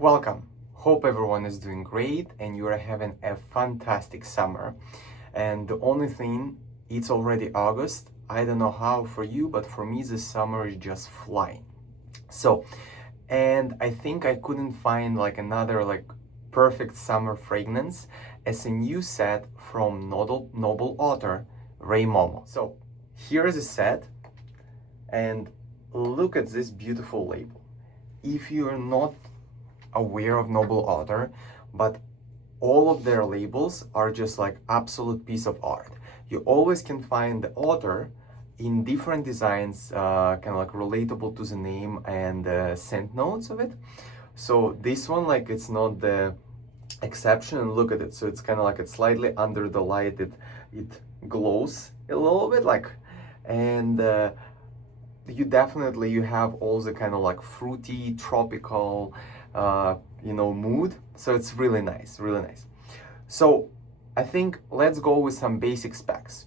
Welcome. Hope everyone is doing great and you are having a fantastic summer. And the only thing, it's already August. I don't know how for you, but for me, the summer is just flying. So, and I think I couldn't find like another perfect summer fragrance as a new set from Noble Otter, Rei Momo. So here is a set and look at this beautiful label. If you are not aware of Noble Otter, but all of their labels are just like absolute piece of art. You always can find the author in different designs, kind of like relatable to the name and the scent notes of it. So this one, like it's not the exception, and look at it. So it's kind of like it's slightly under the light, it glows a little bit like, and you have all the kind of like fruity tropical mood, so it's really nice, really nice. So I think let's go with some basic specs.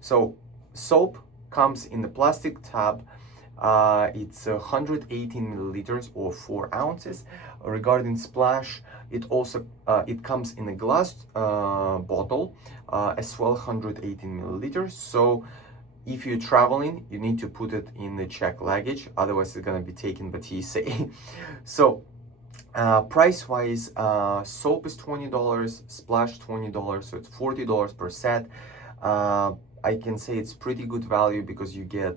So soap comes in the plastic tub. It's 118 milliliters or 4 ounces. Regarding splash, it comes in a glass bottle, as well 118 milliliters. So if you're traveling, you need to put it in the checked luggage, otherwise it's gonna be taken by TSA. So price-wise, soap is $20, splash $20, so it's $40 per set. I can say it's pretty good value because you get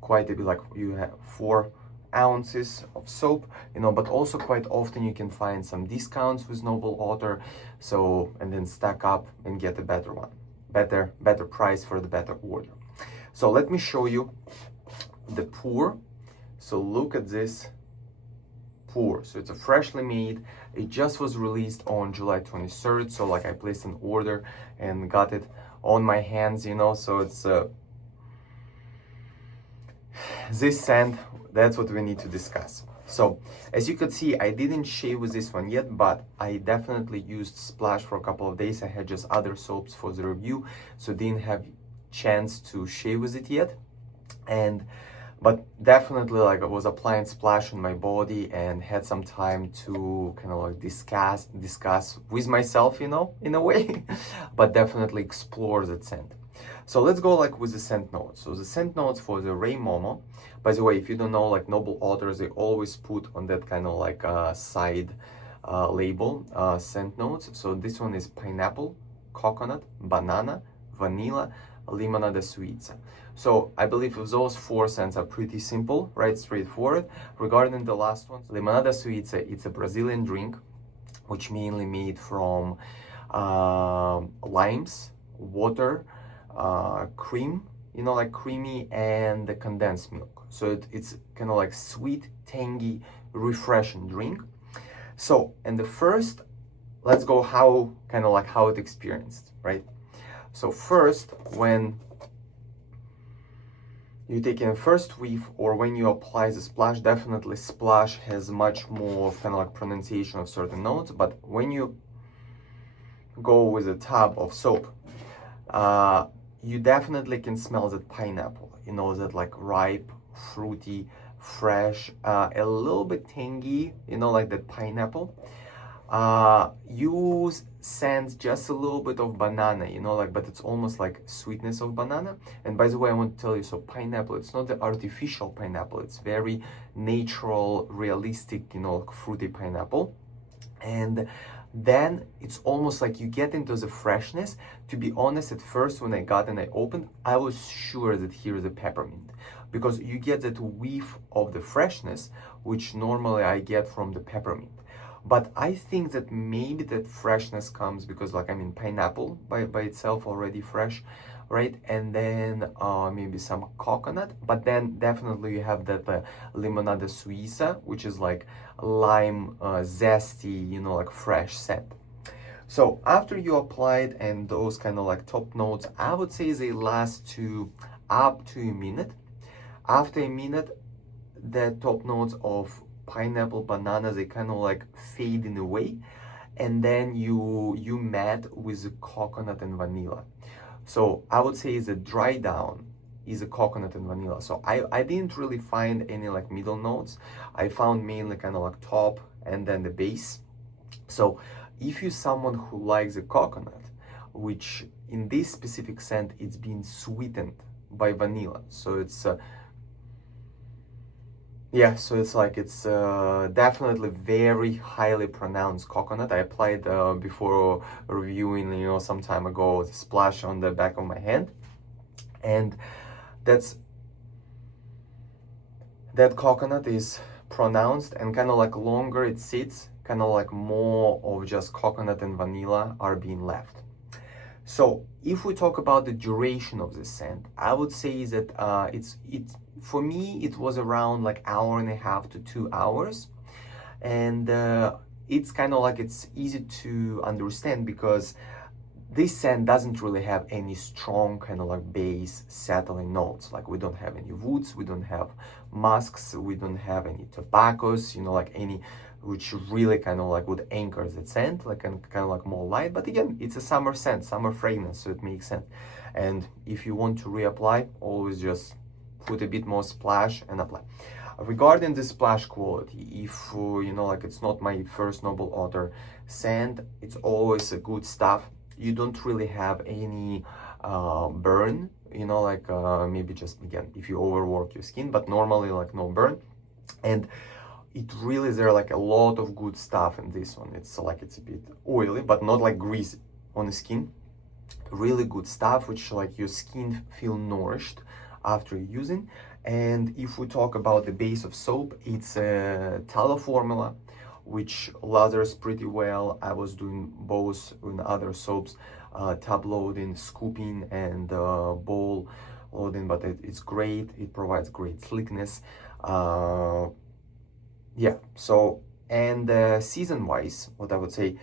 quite a bit, like you have 4 ounces of soap, but also quite often you can find some discounts with Noble Otter, so, and then stack up and get a better one. Better price for the better order. So let me show you the pour. So look at this pour. So it's a freshly made. It just was released on July 23rd. So like I placed an order and got it on my hands, so it's this scent, that's what we need to discuss. So as you could see, I didn't shave with this one yet, but I definitely used splash for a couple of days. I had just other soaps for the review, so didn't have chance to shave with it yet. But definitely, like, I was applying splash on my body and had some time to kind of like discuss with myself, in a way, but definitely explore that scent. So let's go like with the scent notes. So the scent notes for the Rei Momo, by the way, if you don't know, like Noble Otters, they always put on that kind of like side label scent notes. So this one is pineapple, coconut, banana, vanilla, limonada sweets. So I believe those 4 scents are pretty simple, right? Straightforward. Regarding the last one, limonada sweets, it's a Brazilian drink, which mainly made from limes, water, cream, like creamy, and the condensed milk. So it's kind of like sweet, tangy, refreshing drink. So, and the first, let's go how it experienced, right? So first, when you take in first whiff or when you apply the splash, definitely splash has much more kind of like pronunciation of certain notes, but when you go with a tub of soap, you definitely can smell that pineapple, that like ripe, fruity, fresh, a little bit tangy, like that pineapple. You sense just a little bit of banana, but it's almost like sweetness of banana. And by the way, I want to tell you, so pineapple, it's not the artificial pineapple, it's very natural, realistic, fruity pineapple. And then it's almost like you get into the freshness. To be honest, at first when I got and I opened, I was sure that here's a peppermint, because you get that whiff of the freshness, which normally I get from the peppermint. But I think that maybe that freshness comes because, like, pineapple by itself already fresh, right? And then maybe some coconut, but then definitely you have that limonada suiza, which is like lime, zesty, like fresh scent. So after you applied and those kind of like top notes, I would say they last to up to a minute. After a minute, the top notes of pineapple, banana, they kind of like fade in a way, and then you met with the coconut and vanilla. So I would say the dry down is a coconut and vanilla. So I didn't really find any like middle notes. I found mainly kind of like top and then the base. So if you're someone who likes the coconut, which in this specific scent, it's been sweetened by vanilla. So it's yeah, so it's like it's definitely very highly pronounced coconut. I applied before reviewing, you know, some time ago, the splash on the back of my hand, and that coconut is pronounced, and kind of like longer it sits, kind of like more of just coconut and vanilla are being left. So if we talk about the duration of this scent, I would say that for me it was around like hour and a half to 2 hours, and it's kind of like it's easy to understand because this scent doesn't really have any strong kind of like base settling notes. Like we don't have any woods, we don't have musks, we don't have any tobaccos, you know, like any which really kind of like would anchor the scent, like and kind of like more light. But again, it's a summer scent, summer fragrance, so it makes sense. And if you want to reapply, always just put a bit more splash and apply. Regarding the splash quality, if you know, like it's not my first Noble Otter scent, it's always a good stuff. You don't really have any burn, you know, like maybe just again if you overwork your skin, but normally like no burn. And it really is there like a lot of good stuff in this one. It's like it's a bit oily, but not like greasy on the skin. Really good stuff, which like your skin feel nourished after using. And if we talk about the base of soap, it's a tallow formula, which lathers pretty well. I was doing both in other soaps, tub loading, scooping, and bowl loading, but it's great. It provides great slickness. Yeah, so, and season-wise, what I would say,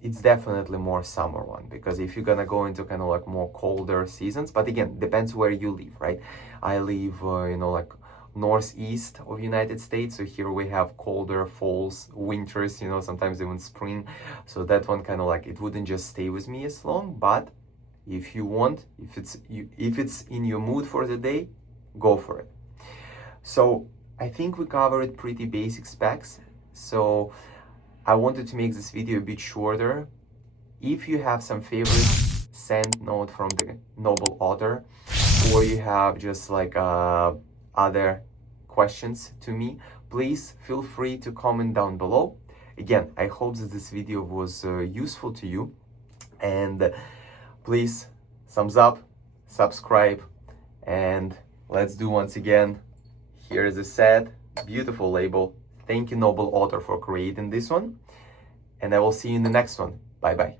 it's definitely more summer one, because if you're gonna go into kind of like more colder seasons, but again, depends where you live, right? I live, you know, like northeast of United States, so here we have colder falls, winters, you know, sometimes even spring. So that one kind of like, it wouldn't just stay with me as long, but if you want, if it's in your mood for the day, go for it. So I think we covered pretty basic specs, so I wanted to make this video a bit shorter. If you have some favorite scent note from the Noble Otter, or you have just like other questions to me, please feel free to comment down below. Again, I hope that this video was useful to you, and please thumbs up, subscribe, and let's do once again. Here is a sad, beautiful label. Thank you, Noble Otter, for creating this one. And I will see you in the next one. Bye-bye.